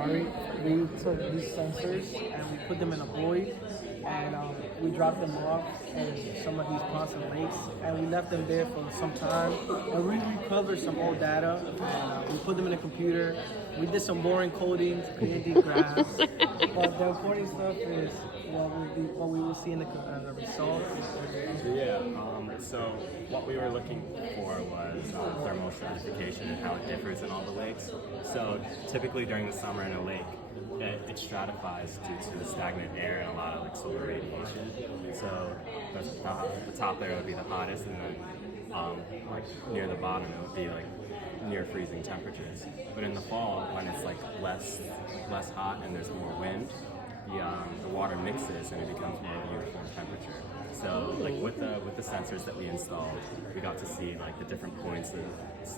Ferrari, we took these sensors and we put them in a void, and we dropped them off in some of these ponds and lakes, and we left them there for some time. And we recovered some old data, and we put them in a computer. We did some boring coding to create these graphs. But the important stuff is what we will see in the results. So what we were looking for was thermal stratification and how it differs in all the lakes. So typically during the summer in a lake, it stratifies due to the stagnant air and a lot of like solar radiation. So the top layer would be the hottest, and then like near the bottom it would be like near freezing temperatures. But in the fall, when it's like less hot and there's more wind, the water mixes and it becomes more of a uniform temperature. So like with the sensors that we installed, we got to see like the different points of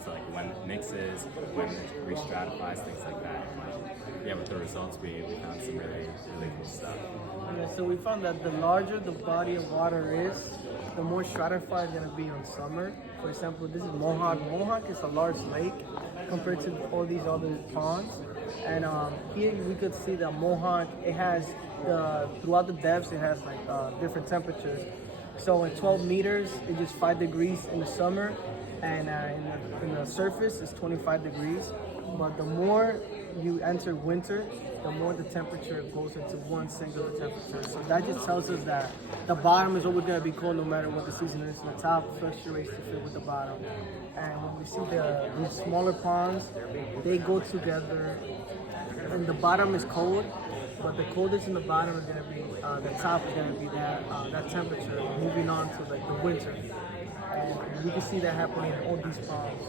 like when it mixes, when it re-stratifies, things like that. And, with the results we found some really cool stuff. Yeah, so we found that the larger the body of water is, the more stratified it's going to be on summer. For example, this is Mohawk. Mohawk is a large lake compared to all these other ponds. And here we could see that Mohawk, it has throughout the depths, it has like different temperatures. So in 12 meters, it's just 5 degrees in the summer, and in the surface, it's 25 degrees. But the more you enter winter, the more the temperature goes into one singular temperature. So that just tells us that the bottom is always going to be cold no matter what the season is. The top fluctuates to fit with the bottom. And when we see these smaller ponds, they go together, and the bottom is cold, but the coldest in the bottom is going to be, the top is going to be that temperature, moving on to like the winter. And you can see that happening in all these ponds.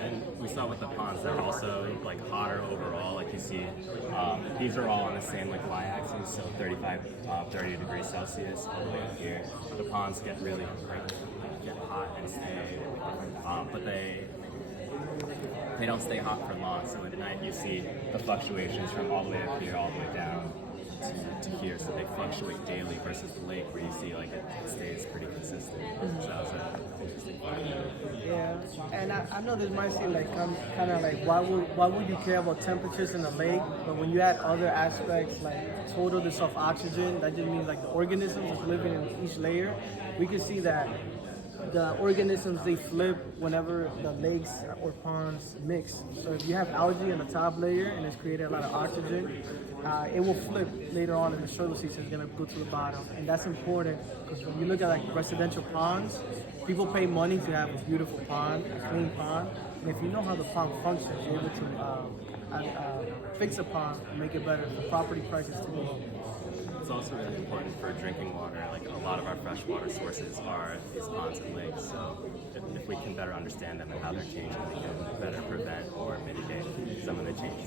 And we saw with the ponds, they're also like hotter overall. Like you see, these are all on the same like y-axis, so 30 degrees Celsius all the way up here. The ponds get really get hot and stay, but they don't stay hot for long. So at night you see the fluctuations from all the way up here, all the way down to here. So they fluctuate daily versus the lake where you see like it stays pretty consistent. So that was an interesting finding. Yeah, and I know this might seem like kind of like why would you care about temperatures in the lake? But when you add other aspects like total dissolved oxygen, that just means like the organisms that's living in each layer. We can see that the organisms, they flip whenever the lakes or ponds mix. So if you have algae in the top layer and it's created a lot of oxygen, it will flip later on in the shorter season. It's going to go to the bottom, and that's important because when you look at like residential ponds, people pay money to have a beautiful pond, a clean pond, and if you know how the pond functions, you're able to fix a pond and make it better. The property prices too low. It's also really important for drinking water. Like a lot of our freshwater sources are these ponds and lakes. So if we can better understand them and how they're changing, we can better prevent or mitigate some of the changes